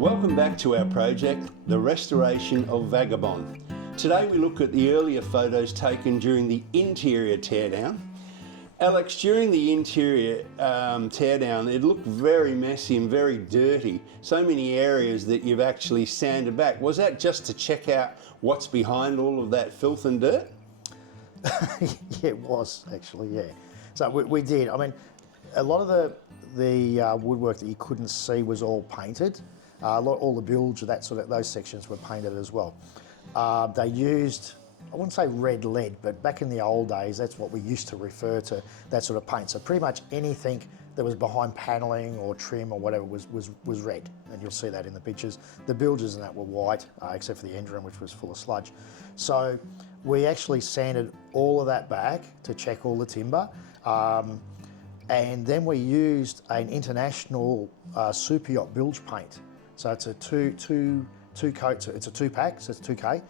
Welcome back to our project, the restoration of Vagabond. Today we look at the earlier photos taken during the interior teardown. Alex, during the interior teardown, it looked very messy and very dirty. So many areas that you've actually sanded back. Was that just to check out what's behind all of that filth and dirt? Yeah, it was actually, yeah. So we did. I mean, a lot of the woodwork that you couldn't see was all painted. All the bilge, those sections were painted as well. They used, I wouldn't say red lead, but back in the old days, that's what we used to refer to, that sort of paint. So pretty much anything that was behind panelling or trim or whatever was red, and you'll see that in the pictures. The bilges and that were white, except for the end room, which was full of sludge. So we actually sanded all of that back to check all the timber. And then we used an international super yacht bilge paint. So it's a two coats, it's a 2-pack, so it's 2K,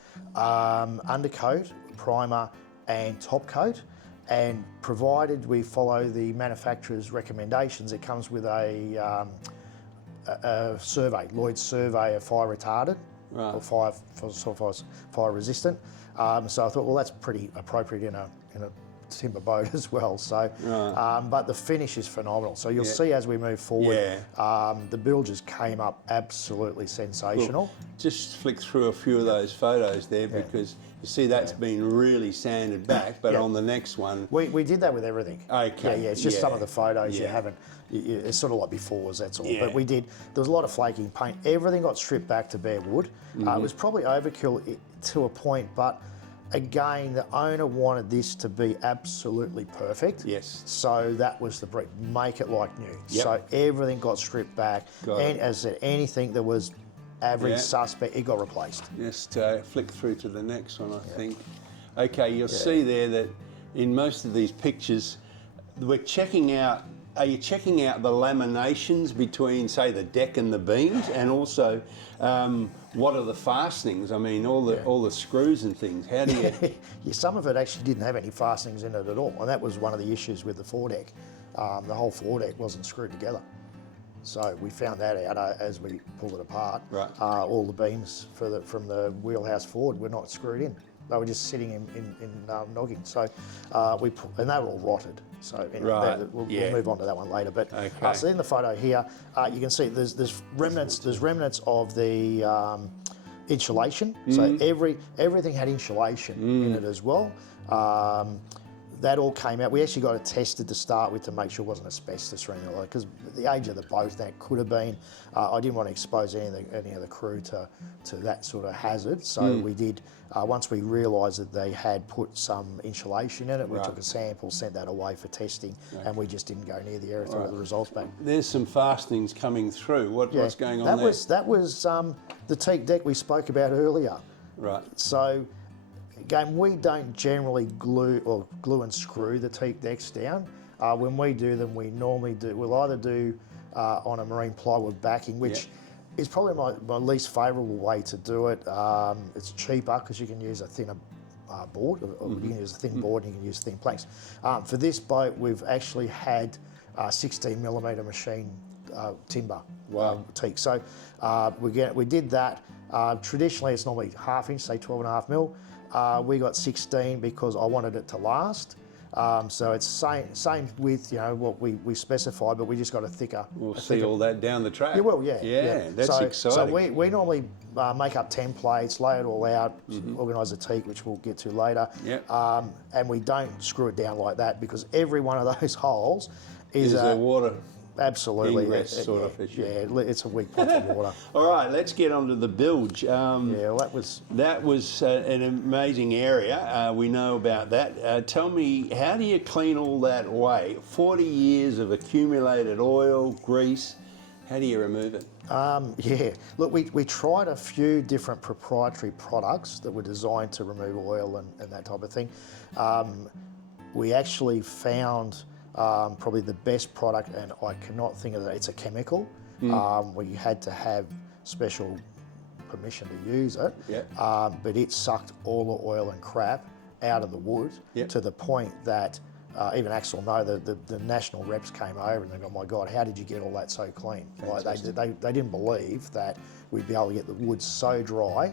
undercoat, primer and top coat. And provided we follow the manufacturer's recommendations, it comes with a survey, Lloyd's survey of fire retardant, right, or fire resistant. So I thought, well, that's pretty appropriate in a timber boat as well. So, right, but the finish is phenomenal. So you'll see as we move forward, the bilges came up absolutely sensational. Look, just flick through a few of those photos there, because you see that's been really sanded back, but on the next one... We did that with everything. Okay. Yeah, it's just some of the photos you haven't... It's sort of like befores, that's all. Yeah. But there was a lot of flaking paint. Everything got stripped back to bare wood. It was probably overkill to a point, but again, the owner wanted this to be absolutely perfect. Yes. So that was the brief, make it like new. Yep. So everything got stripped back. And as I said, anything that was average, suspect, it got replaced. Just flick through to the next one, I think. Okay, you'll see there that in most of these pictures, we're checking out, are you checking out the laminations between, say, the deck and the beams, and also what are the fastenings? I mean, all the screws and things. How do you... Some of it actually didn't have any fastenings in it at all, and that was one of the issues with the foredeck. The whole foredeck wasn't screwed together. So we found that out as we pulled it apart. Right. All the beams from the wheelhouse forward were not screwed in. They were just sitting in noggin. So and they were all rotted. So anyway, we'll move on to that one later. But so in the photo here, you can see there's remnants of the insulation. So everything had insulation in it as well. That all came out. We actually got it tested to start with to make sure it wasn't asbestos or anything like that, because the age of the boat, that could have been. I didn't want to expose any of the crew to that sort of hazard. So we did, once we realised that they had put some insulation in it, we took a sample, sent that away for testing, and we just didn't go near the area to get the results back. There's some fastenings coming through. What's going on there? That was the teak deck we spoke about earlier. Right. So, again, we don't generally glue and screw the teak decks down. When we do them, we'll either do on a marine plywood backing, which is probably my least favourable way to do it. It's cheaper because you can use a thinner board, or you can use a thin board and you can use thin planks. For this boat, we've actually had 16mm machine timber teak. So we did that. Traditionally, it's normally ½ inch, say 12.5mm. We got 16 because I wanted it to last. So it's same with what we specified, but we just got a thicker. We'll see all that down the track. You will, yeah. That's exciting. So we normally make up templates, lay it all out, organise the teak, which we'll get to later. And we don't screw it down like that, because every one of those holes is a water. Absolutely, sort of issue. Yeah, it's a weak pot of water. All right, let's get on to the bilge. Well, that was an amazing area. We know about that. Tell me, how do you clean all that away? 40 years of accumulated oil, grease. How do you remove it? Look, we tried a few different proprietary products that were designed to remove oil and that type of thing. We actually found probably the best product, and I cannot think of it. It's a chemical where you had to have special permission to use it, but it sucked all the oil and crap out of the wood to the point that even Axel know, the national reps came over and they go, "My God, how did you get all that so clean?" Like they didn't believe that we'd be able to get the wood so dry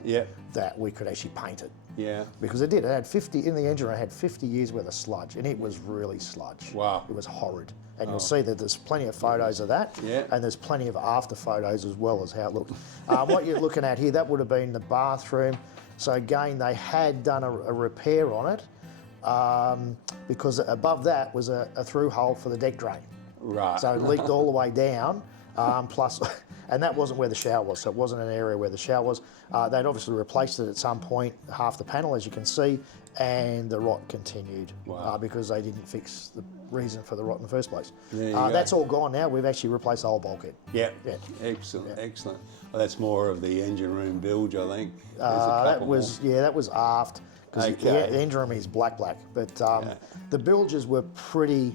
that we could actually paint it. Yeah. Because it did. It had 50 in the engine room. It had 50 years worth of sludge, and it was really sludge. Wow. It was horrid. And you'll see that there's plenty of photos of that, and there's plenty of after photos as well as how it looked. What you're looking at here, that would have been the bathroom. So again, they had done a repair on it because above that was a through hole for the deck drain. Right. So it leaked all the way down, plus, and that wasn't where the shower was, so it wasn't an area where the shower was. They'd obviously replaced it at some point, half the panel, as you can see, and the rot continued because they didn't fix the reason for the rot in the first place. That's all gone now. We've actually replaced the whole bulkhead. Yeah. Excellent, excellent. Well, that's more of the engine room bilge, I think. That was aft, because the engine room is black, but the bilges were pretty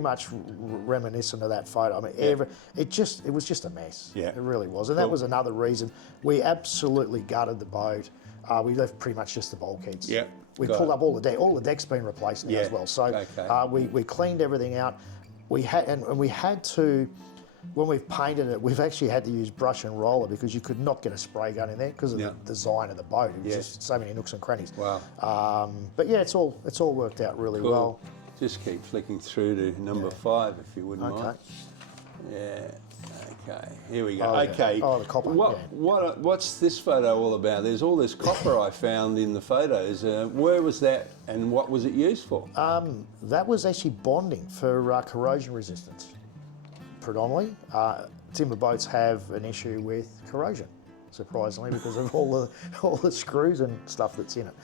much reminiscent of that photo. I mean, it was just a mess. Yeah. It really was, and that was another reason we absolutely gutted the boat. We left pretty much just the bulkheads. Yeah. We pulled up all the deck. All the deck's been replaced now as well. So we cleaned everything out. We had to. When we've painted it, we've actually had to use brush and roller because you could not get a spray gun in there because of the design of the boat. It was just so many nooks and crannies. Wow. But yeah, it's all worked out really well. Just keep flicking through to number 5 if you wouldn't mind. Yeah. Okay. Here we go. Okay. Oh, the copper. What's this photo all about? There's all this copper I found in the photos. Where was that, and what was it used for? That was actually bonding for corrosion resistance. Predominantly, timber boats have an issue with corrosion, surprisingly, because of all the screws and stuff that's in it.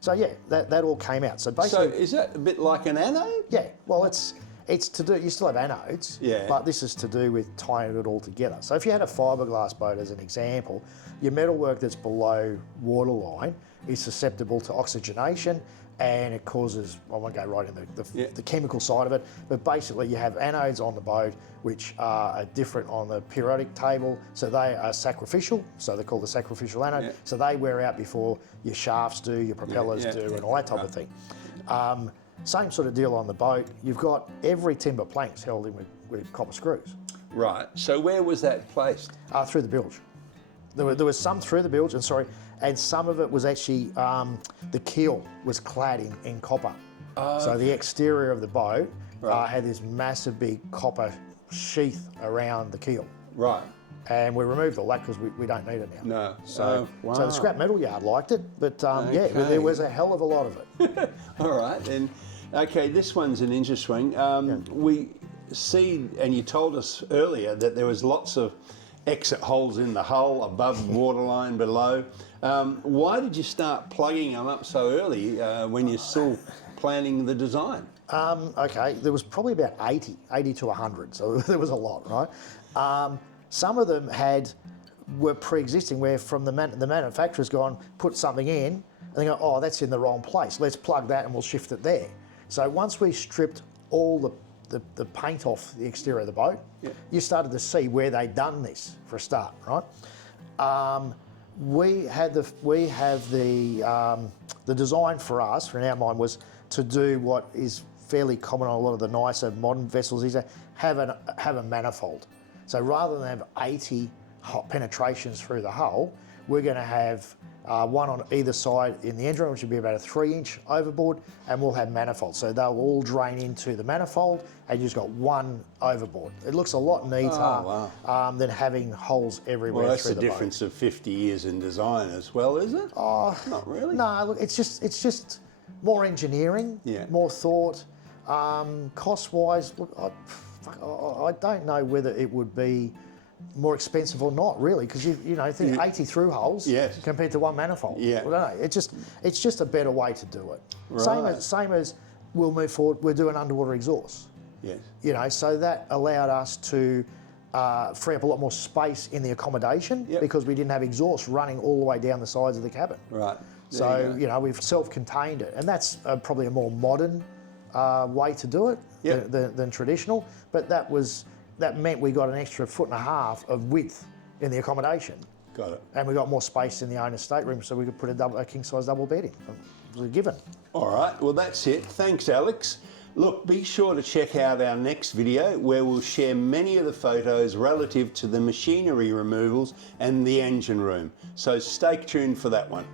So yeah, that all came out. So basically, so is that a bit like an anode? Yeah. Well, it's to do. You still have anodes, but this is to do with tying it all together. So if you had a fiberglass boat as an example, your metalwork that's below waterline is susceptible to oxygenation. And it causes, I won't go right in the chemical side of it, but basically you have anodes on the boat which are different on the periodic table. So they are sacrificial, so they're called the sacrificial anode. Yeah. So they wear out before your shafts do, your propellers do, and all that type of thing. Same sort of deal on the boat. You've got every timber planks held in with copper screws. Right, so where was that placed? Through the bilge. There was some through the bilge, and some of it was actually, the keel was clad in copper. So the exterior of the boat had this massive big copper sheath around the keel. Right. And we removed all that because we don't need it now. No. So the scrap metal yard liked it, but there was a hell of a lot of it. All right, then. Okay, this one's an interesting one. We see, and you told us earlier that there was lots of exit holes in the hull, above waterline, below. Why did you start plugging them up so early when you're still planning the design? Okay, there was probably about 80 to 100, so there was a lot, right? Some of them were pre-existing, where from the manufacturer's gone, put something in, and they go, oh, that's in the wrong place. Let's plug that and we'll shift it there. So once we stripped all the paint off the exterior of the boat, you started to see where they'd done this for a start, right? We have the design for us, in our mind, was to do what is fairly common on a lot of the nicer modern vessels, is have a manifold. So rather than have 80 penetrations through the hull, we're going to have one on either side in the engine room, which would be about a 3-inch overboard, and we'll have manifolds. So they'll all drain into the manifold, and you've just got one overboard. It looks a lot neater than having holes everywhere. Well, that's through the the difference of 50 years in design as well, is it? Oh, not really. No, look, it's just more engineering, more thought. Cost-wise, look, I don't know whether it would be more expensive or not, really, because you think 80 through holes compared to one manifold. I don't know. It's just a better way to do it. Right. Same as we'll move forward. We're doing underwater exhaust. Yes. So that allowed us to free up a lot more space in the accommodation because we didn't have exhaust running all the way down the sides of the cabin. Right. So we've self-contained it, and that's probably a more modern way to do it than traditional. But that meant we got an extra 1.5 foot of width in the accommodation. Got it. And we got more space in the owner's stateroom, so we could put a king-size double bed in. It was a given. All right, well that's it. Thanks, Alex. Look, be sure to check out our next video where we'll share many of the photos relative to the machinery removals and the engine room. So stay tuned for that one.